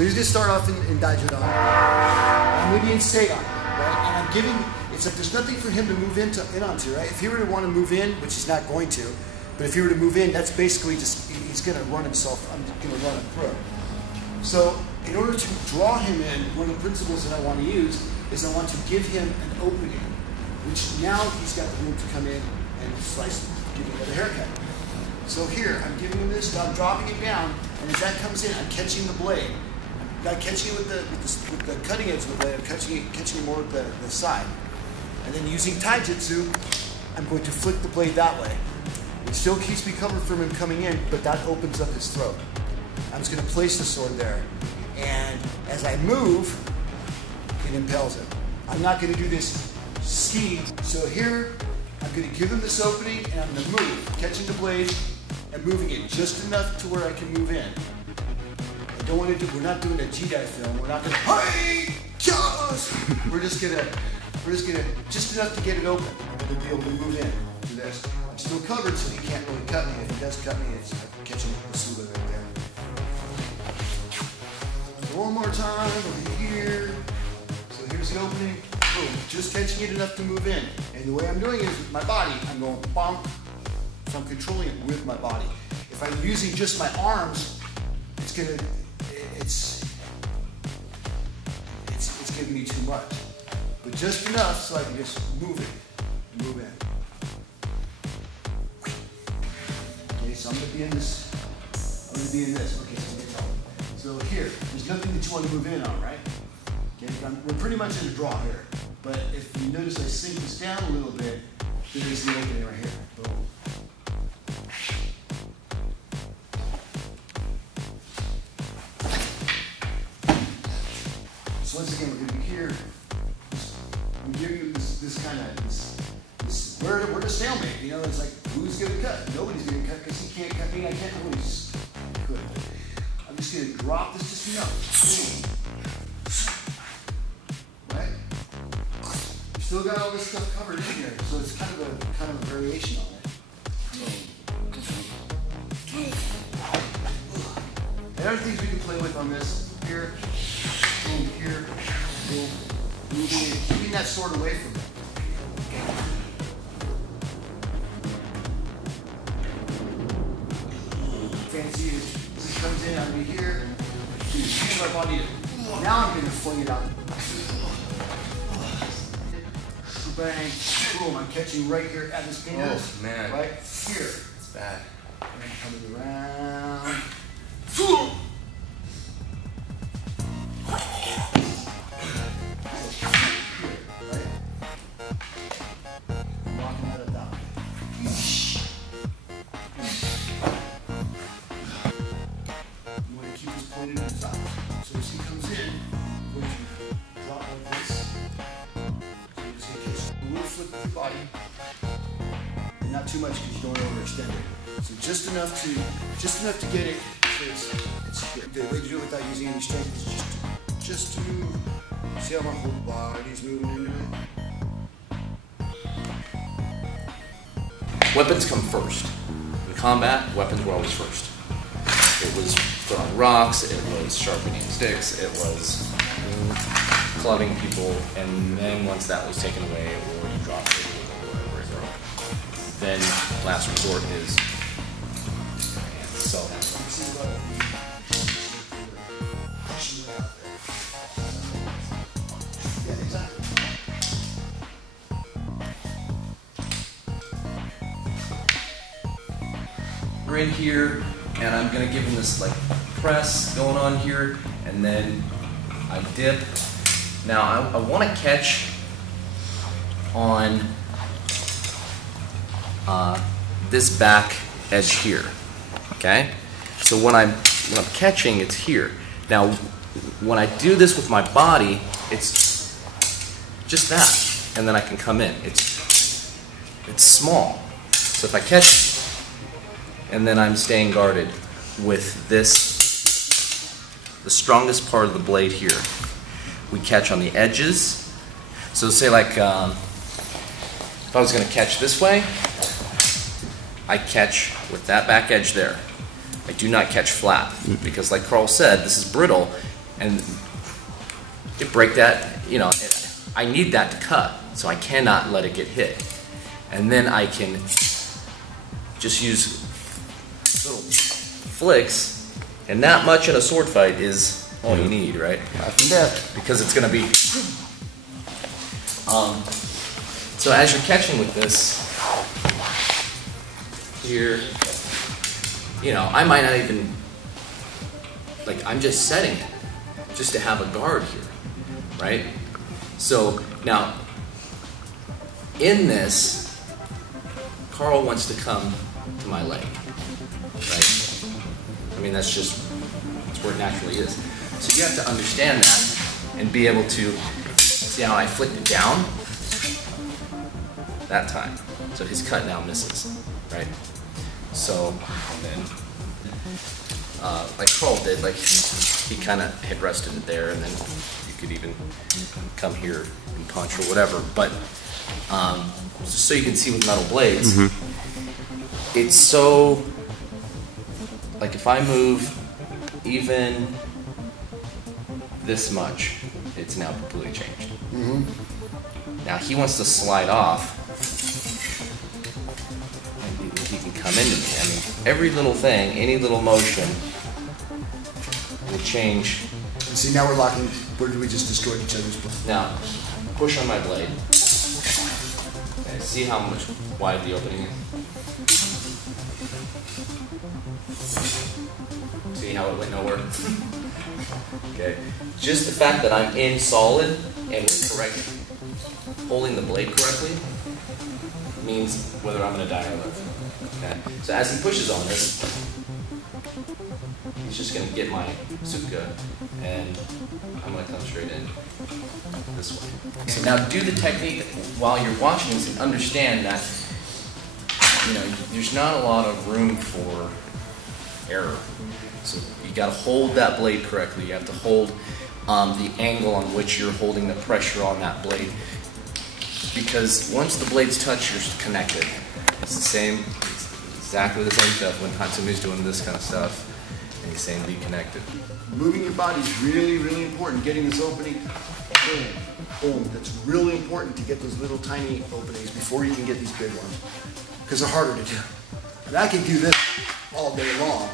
So he's going to start off in Daijodan. I'm going to be in Seigan, right? And I'm giving, it's like there's nothing for him to move in onto, right? If he were to want to move in, which he's not going to, but if he were to move in, that's basically just, he's going to run himself, I'm going to run him through. So in order to draw him in, one of the principles that I want to use is I want to give him an opening, which now he's got the room to come in and slice him, give him another haircut. So here, I'm giving him this, I'm dropping it down, and as that comes in, I'm catching the blade. I'm not catching it with the cutting edge of the blade, I'm catching it more with the side. And then using taijutsu, I'm going to flick the blade that way. It still keeps me covered from him coming in, but that opens up his throat. I'm just going to place the sword there. And as I move, it impels him. I'm not going to do this ski. So here, I'm going to give him this opening, and I'm going to move, catching the blade and moving it just enough to where I can move in. I don't want to do, we're not doing a Jidai film. We're not going to, hey, Jaws! We're just going to, just enough to get it open. To be able to move in. Do this. I'm still covered, so he can't really cut me. If he does cut me, it's catching the suba right there. One more time over here. So here's the opening. Boom. Just catching it enough to move in. And the way I'm doing it is with my body. I'm going bonk. So I'm controlling it with my body. If I'm using just my arms, it's giving me too much. But just enough so I can just move it. Move in. Okay, so I'm gonna be in this. Okay, so here, there's nothing that you want to move in on, right? Okay, we're pretty much in a draw here. But if you notice I sink this down a little bit, there's the opening right here. Boom. So once again, we're going to be here. I'm giving you this kind of, we're at a stalemate. You know, it's like, who's going to cut? Nobody's going to cut because he can't cut me. I can't really just could. I'm just going to drop this just enough. Right? You still got all this stuff covered in here, so it's kind of a variation on it. And other things we can play with on this here, boom, here, boom, moving it, keeping that sword away from it. Fancy is this comes in on me here, use my body to, now I'm going to fling it out. Bang, boom, I'm catching right here at his fingers. Oh, man. Right here. It's bad. And coming around. Body, and not too much because you don't want to overextend it. So just enough to get it. It's the way to do it without using any strength is just to move. See how my whole body's moving into it. Weapons come first. In combat, weapons were always first. It was throwing rocks. It was sharpening sticks. It was clubbing people, and then once that was taken away, or you dropped it, or whatever, then last resort is so. Yeah, exactly. We're in here, and I'm gonna give him this like press going on here, and then I dip. Now I want to catch on this back edge here. Okay, so when I'm catching, it's here. Now when I do this with my body, it's just that, and then I can come in. It's small. So if I catch, and then I'm staying guarded with this, the strongest part of the blade here. We catch on the edges. So say like, if I was gonna catch this way, I catch with that back edge there. I do not catch flat, because like Carl said, this is brittle. And you break that, you know, I need that to cut, so I cannot let it get hit. And then I can just use little flicks, and that much in a sword fight is all you need, right? Life and death. Because it's going to be... so as you're catching with this, here, you know, I might not even, like, I'm just setting it just to have a guard here, right? So now, in this, Carl wants to come to my leg, right? I mean, that's where it naturally is. So you have to understand that and be able to see how I flicked it down that time. So his cut now misses, right? So, and then, like Carl did, like he kind of had rested it there, and then you could even come here and punch or whatever. But just so you can see with metal blades, it's so, like if I move even this much, it's now completely changed. Now he wants to slide off, and he can come into me. I mean, every little thing, any little motion will change. And see, now we're locking. Where did we just destroy each other's blade? Now, push on my blade. Okay, see how much wide the opening is? See how it went nowhere? Okay. Just the fact that I'm in solid and with correct, holding the blade correctly, means whether I'm going to die or live. Okay. So as he pushes on this, he's just going to get my suka, and I'm going to come straight in this way. So now do the technique while you're watching this and understand that, you know, there's not a lot of room for error. So you got to hold that blade correctly. You have to hold the angle on which you're holding the pressure on that blade, because once the blades touch, you're connected. It's the same, it's exactly the same stuff when Hatsumi's doing this kind of stuff, and he's saying be connected. Moving your body is really, really important. Getting this opening, boom, boom. That's really important to get those little tiny openings before you can get these big ones, because they're harder to do. And I can do this all day long,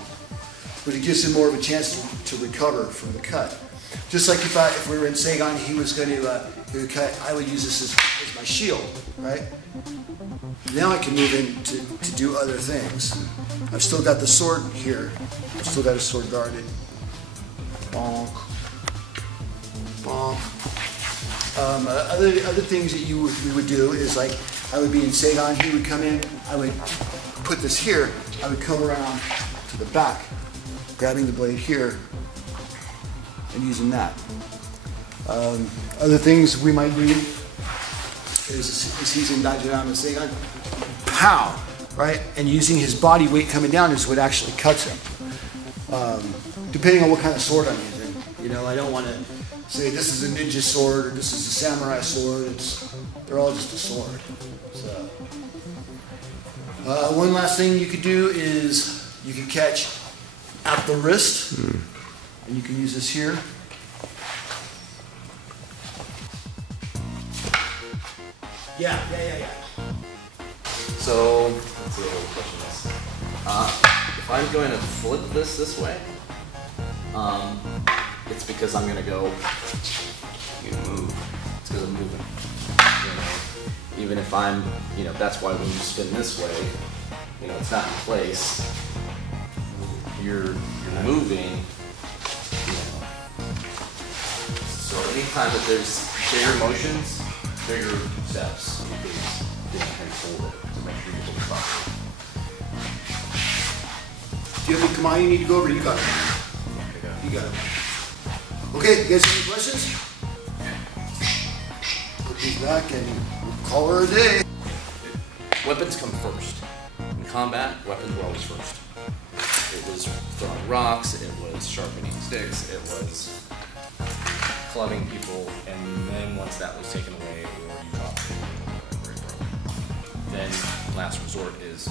but it gives him more of a chance to recover from the cut. Just like if we were in Seigan, he would cut, I would use this as my shield, right? Now I can move in to do other things. I've still got the sword here. I've still got a sword guarded. Bonk. Bonk. Other things that we would do is, like, I would be in Seigan, he would come in, I would put this here, I would come around to the back, grabbing the blade here, and using that. Other things we might do is he's in Dajirama Seigan, pow, right? And using his body weight coming down is what actually cuts him. Depending on what kind of sword I'm using. You know, I don't want to say this is a ninja sword or this is a samurai sword. They're all just a sword. So, one last thing you could do is you can catch at the wrist, and you can use this here. Yeah. So, let's see what the question is. If I'm going to flip this way, it's because I'm going to go, you move. It's because I'm moving. You know, even if I'm, you know, that's why when you spin this way, you know, it's not in place. You're moving, you know. So anytime that there's bigger motions, bigger steps, you can hold it to make sure you hold it properly. Do you have any command you need to go over? You got it. You got it. Okay, you guys have any questions? Put these back and we'll call her a day. Weapons come first. In combat, weapons were always first. It was throwing rocks, it was sharpening sticks, it was clubbing people, and then once that was taken away, or you dropped it, or it broke, then last resort is